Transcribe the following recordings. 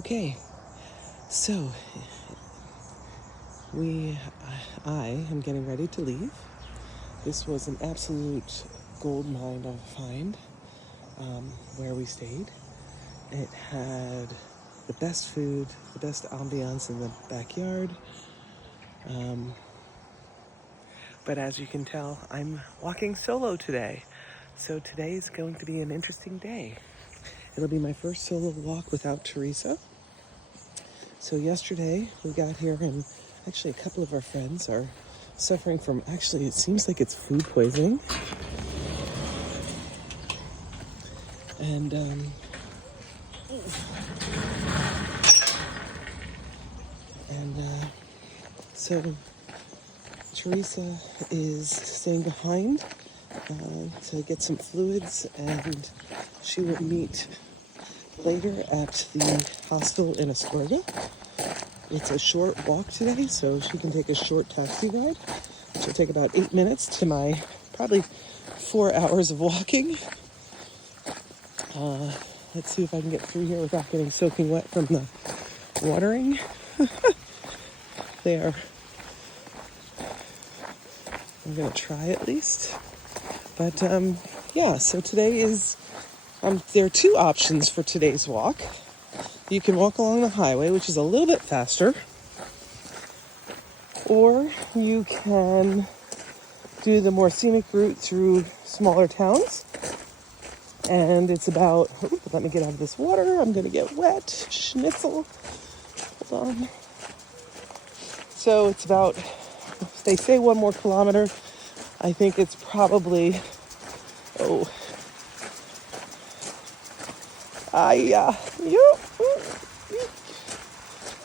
Okay, so I am getting ready to leave. This was an absolute gold mine of a find where we stayed. It had the best food, the best ambiance in the backyard. But as you can tell, I'm walking solo today. So today is going to be an interesting day. It'll be my first solo walk without Teresa. So yesterday we got here and actually a couple of our friends are suffering from, it seems like it's food poisoning. And so Teresa is staying behind to get some fluids, and she will meet later at the hostel in Escuerda. It's a short walk today, so she can take a short taxi ride, which will take about 8 minutes to my probably 4 hours of walking. Let's see if I can get through here without getting soaking wet from the watering. I'm gonna try at least. But so today is, there are two options for today's walk. You can walk along the highway, which is a little bit faster, or you can do the more scenic route through smaller towns. And it's about, let me get out of this water, I'm gonna get wet, schnitzel, hold on. So it's about, they say 1 more kilometer. I think it's probably,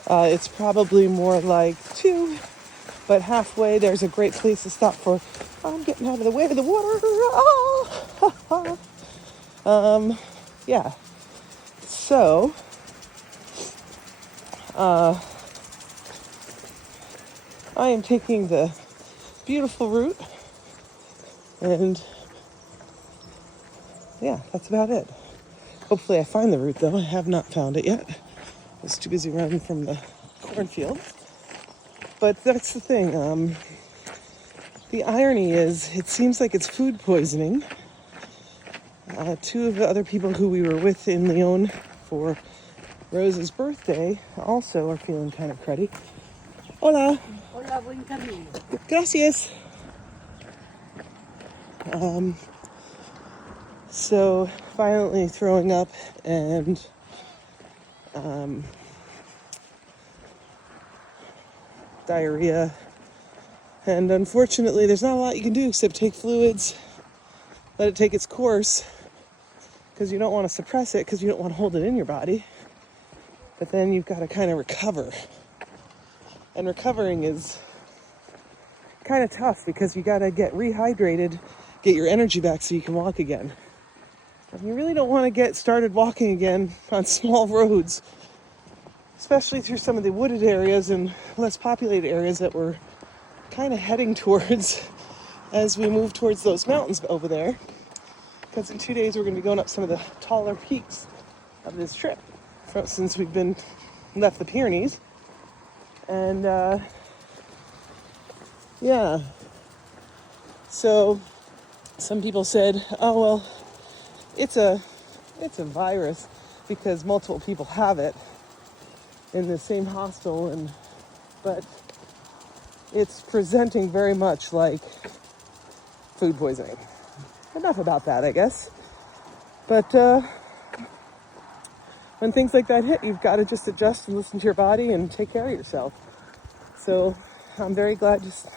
it's probably more like 2, but halfway there's a great place to stop for, I'm getting out of the way of the water. Yeah. So, I am taking the beautiful route, and yeah, that's about it. Hopefully I find the route, though. I have not found it yet. I was too busy running from the cornfield. But that's the thing. The irony is, it seems like it's food poisoning. 2 of the other people who we were with in Leon for Rose's birthday also are feeling kind of cruddy. Hola. Hola, buen camino. Gracias. So violently throwing up and diarrhea. And unfortunately, there's not a lot you can do except take fluids, let it take its course, because you don't want to suppress it, because you don't want to hold it in your body. But then you've got to kind of recover. And recovering is kind of tough because you got to get rehydrated, get your energy back so you can walk again. And you really don't want to get started walking again on small roads, especially through some of the wooded areas and less populated areas that we're kind of heading towards as we move towards those mountains over there. Because in 2 days we're going to be going up some of the taller peaks of this trip since we've left the Pyrenees. And so some people said, oh well, it's a virus because multiple people have it in the same hostel, but it's presenting very much like food poisoning. Enough about that, I guess. But when things like that hit, you've got to just adjust and listen to your body and take care of yourself. So I'm very glad just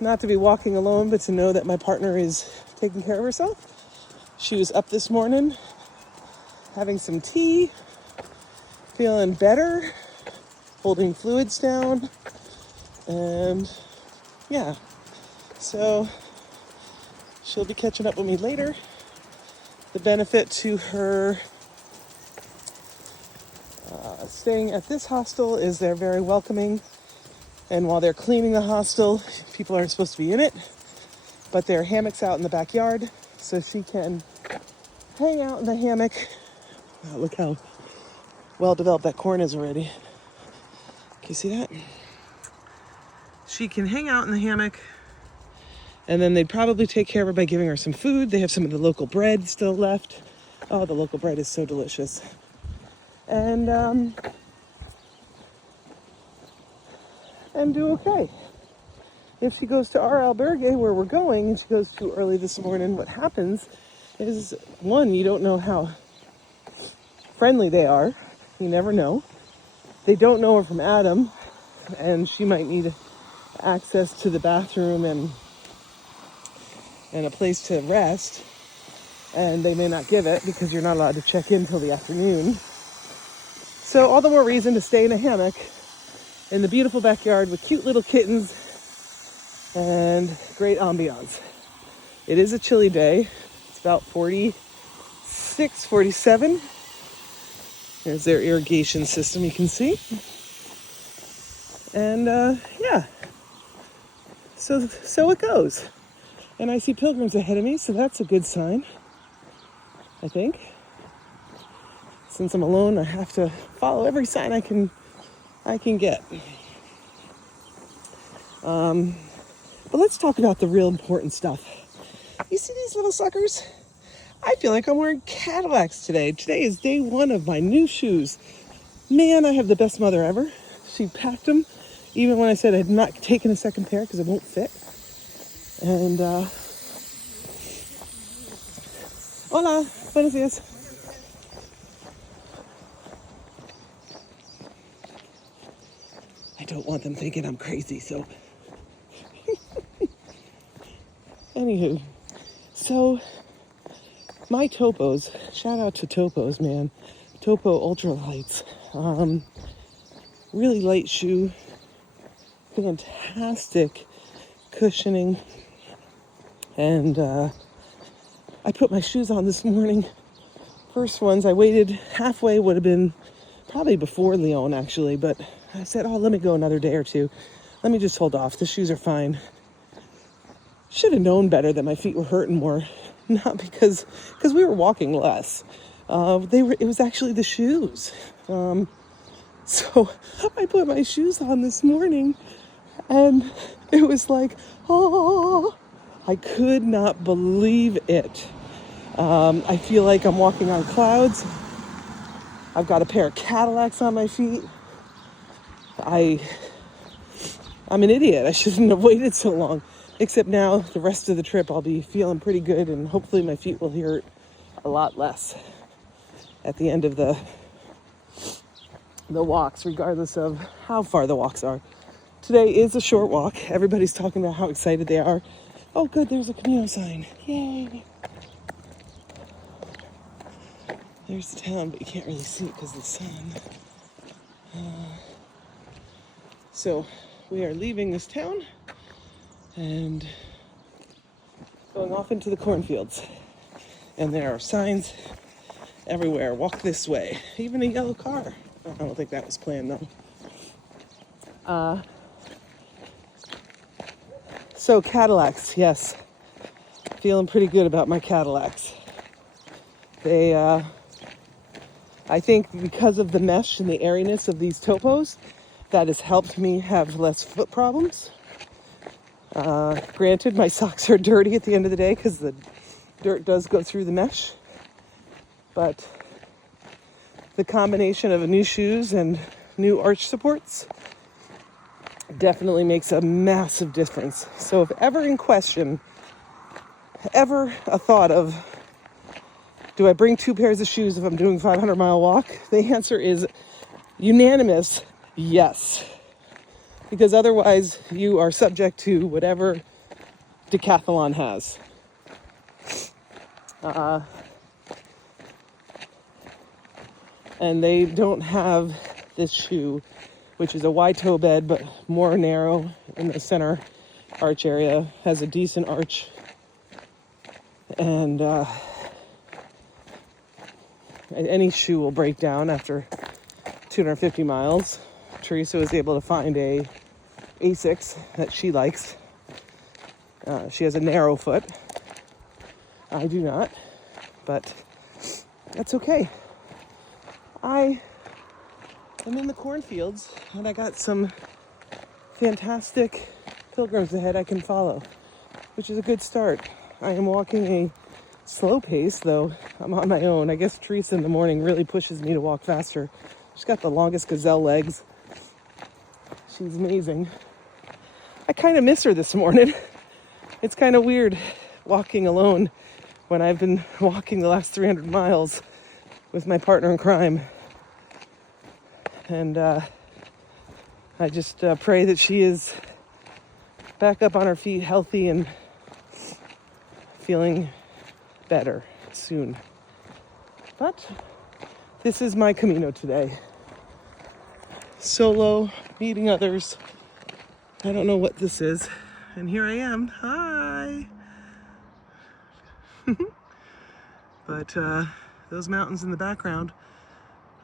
not to be walking alone, but to know that my partner is taking care of herself. She was up this morning, having some tea, feeling better, holding fluids down, and yeah. So she'll be catching up with me later. The benefit to her staying at this hostel is they're very welcoming. And while they're cleaning the hostel, people aren't supposed to be in it, but there are hammocks out in the backyard, so she can hang out in the hammock. Look how well developed that corn is already. Can you see that? She can hang out in the hammock, and then they'd probably take care of her by giving her some food. They have some of the local bread still left. Oh, the local bread is so delicious. And do okay. If she goes to our albergue where we're going and she goes too early this morning, what happens is, one, you don't know how friendly they are. You never know. They don't know her from Adam, and she might need access to the bathroom and a place to rest, and they may not give it because you're not allowed to check in till the afternoon. So all the more reason to stay in a hammock in the beautiful backyard with cute little kittens and great ambiance. It is a chilly day. It's about 46, 47. There's their irrigation system, you can see. And yeah, so it goes. And I see pilgrims ahead of me, so that's a good sign, I think. Since I'm alone, I have to follow every sign I can get. But let's talk about the real important stuff. You see these little suckers? I feel like I'm wearing Cadillacs today. Today is day one of my new shoes. Man, I have the best mother ever. She packed them, even when I said I had not taken a second pair because it won't fit. And, hola, buenos dias. I don't want them thinking I'm crazy, so. Anywho, so my Topos, shout out to Topos, man. Topo Ultralights. Really light shoe, fantastic cushioning, and I put my shoes on this morning. First ones, I waited halfway, would have been probably before Leon actually, but I said, oh, let me go another day or two. Let me just hold off. The shoes are fine. Should have known better that my feet were hurting more, not because we were walking less. It was actually the shoes. So I put my shoes on this morning, and it was like, oh, I could not believe it. I feel like I'm walking on clouds. I've got a pair of Cadillacs on my feet. I'm an idiot. I shouldn't have waited so long. Except now, the rest of the trip, I'll be feeling pretty good, and hopefully my feet will hurt a lot less at the end of the walks, regardless of how far the walks are. Today is a short walk. Everybody's talking about how excited they are. Oh, good, there's a Camino sign. Yay! There's the town, but you can't really see it because of the sun. So we are leaving this town and going off into the cornfields. And there are signs everywhere. Walk this way. Even a yellow car. I don't think that was planned though. So Cadillacs, yes. Feeling pretty good about my Cadillacs. They, I think because of the mesh and the airiness of these Topos, that has helped me have less foot problems. Granted, my socks are dirty at the end of the day because the dirt does go through the mesh. But the combination of new shoes and new arch supports definitely makes a massive difference. So if ever in question, ever a thought of, do I bring 2 pairs of shoes if I'm doing a 500-mile walk? The answer is unanimous, yes. Because otherwise you are subject to whatever Decathlon has. And they don't have this shoe, which is a wide toe bed, but more narrow in the center arch area, has a decent arch. And any shoe will break down after 250 miles. Teresa was able to find a Asics that she likes. She has a narrow foot. I do not, but that's okay. I I'm in the cornfields, and I got some fantastic pilgrims ahead I can follow, which is a good start. I am walking a slow pace, though I'm on my own. I guess Teresa in the morning really pushes me to walk faster. She's got the longest gazelle legs. She's amazing. I kind of miss her this morning. It's kind of weird walking alone when I've been walking the last 300 miles with my partner in crime. And I just pray that she is back up on her feet, healthy and feeling better soon. But this is my Camino today. Solo, meeting others. I don't know what this is. And here I am. Hi! But those mountains in the background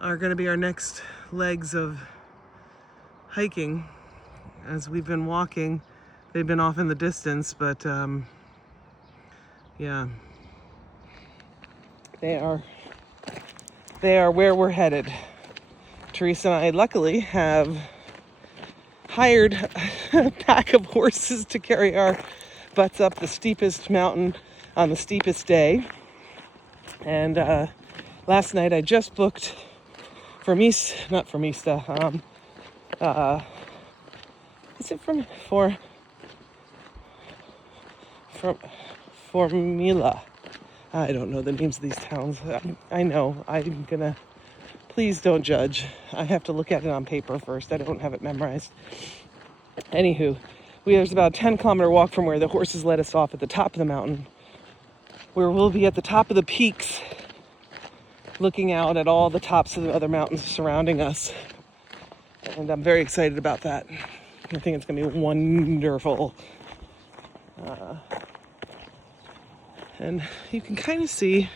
are going to be our next legs of hiking. As we've been walking, they've been off in the distance, but yeah, they are where we're headed. Teresa and I luckily have hired a pack of horses to carry our butts up the steepest mountain on the steepest day. And last night I just booked is it Formula? I don't know the names of these towns. I know. I'm gonna. Please don't judge. I have to look at it on paper first. I don't have it memorized. Anywho, there's about a 10-kilometer walk from where the horses let us off at the top of the mountain, where we'll be at the top of the peaks, looking out at all the tops of the other mountains surrounding us. And I'm very excited about that. I think it's going to be wonderful. And you can kind of see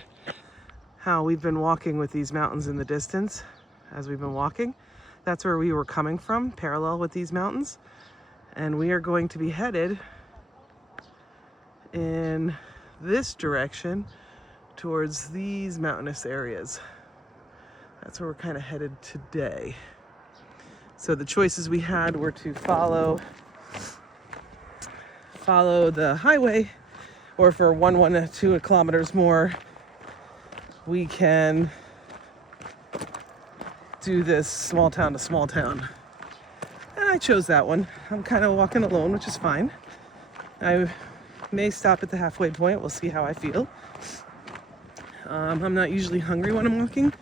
how we've been walking with these mountains in the distance as we've been walking. That's where we were coming from, parallel with these mountains. And we are going to be headed in this direction towards these mountainous areas. That's where we're kind of headed today. So the choices we had were to follow the highway, or for 2 kilometers more, we can do this small town to small town. And I chose that one. I'm kind of walking alone, which is fine. I may stop at the halfway point. We'll see how I feel. I'm not usually hungry when I'm walking,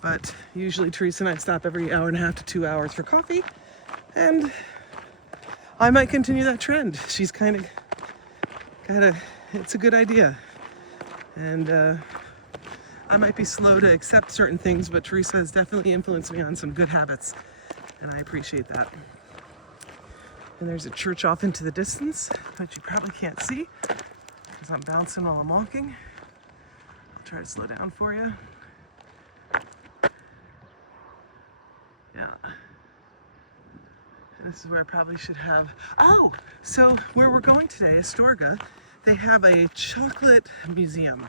but usually Teresa and I stop every hour and a half to 2 hours for coffee. And I might continue that trend. She's it's a good idea. And I might be slow to accept certain things, but Teresa has definitely influenced me on some good habits, and I appreciate that. And there's a church off into the distance, which you probably can't see because I'm bouncing while I'm walking. I'll try to slow down for you. Yeah. And this is where I probably should have... Oh! So where we're going today, Astorga, they have a chocolate museum.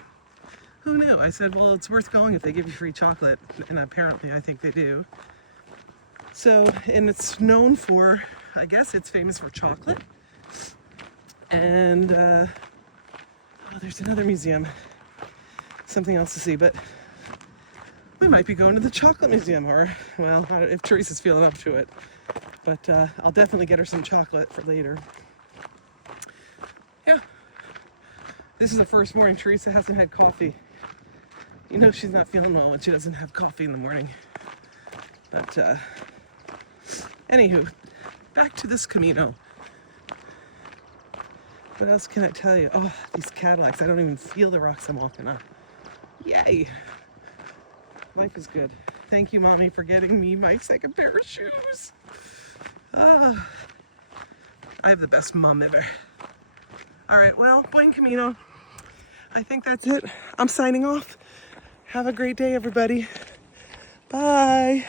Who knew? I said, well, it's worth going if they give you free chocolate. And apparently I think they do. So, and it's known for, I guess it's famous for chocolate. And, there's another museum. Something else to see, but we might be going to the chocolate museum, or, well, if Teresa's feeling up to it. But I'll definitely get her some chocolate for later. Yeah. This is the first morning Teresa hasn't had coffee. You know she's not feeling well when she doesn't have coffee in the morning. But, anywho, back to this Camino. What else can I tell you? Oh, these Cadillacs. I don't even feel the rocks I'm walking on. Yay. Life is good. Thank you, Mommy, for getting me my second pair of shoes. I have the best mom ever. All right, well, buen Camino. I think that's it. I'm signing off. Have a great day, everybody. Bye.